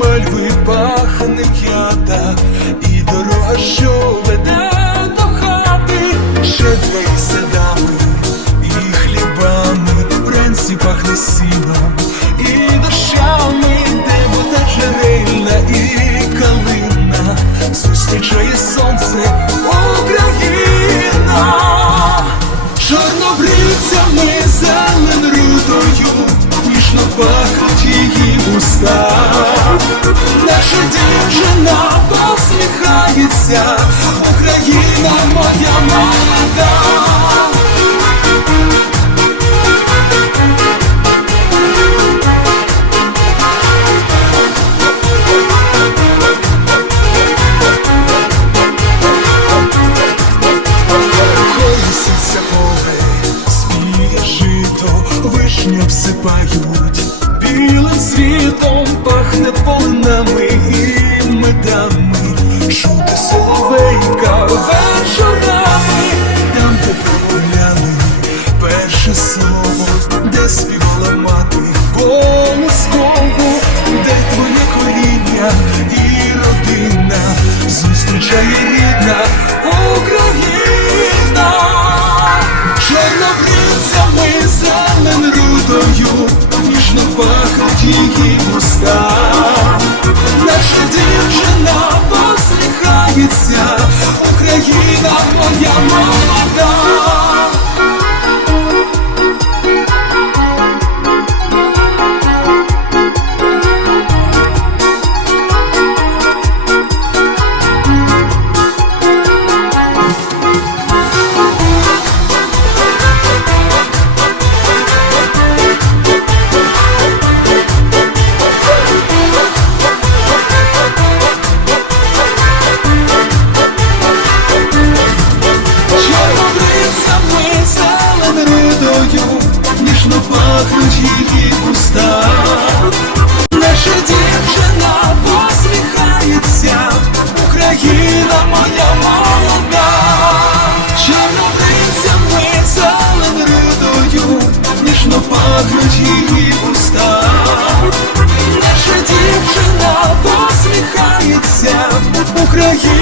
мальви пахне кята і дорога, що веде до хати, Шедве і садами, і хлібами, в вранці пахне сіном, і дощами, де буде джерельна і калина, зустрічає сонце Україна, чорнобриця чорнобрицями. вишню всипають, білим світом пахне полинами. de que buscar. пахнуть її уста. Наша дівчина посміхається, Україна моя молода, чорнобривцями зеленою ридою, ніжно пахнуть її уста. Наша дівчина посміхається, Україна.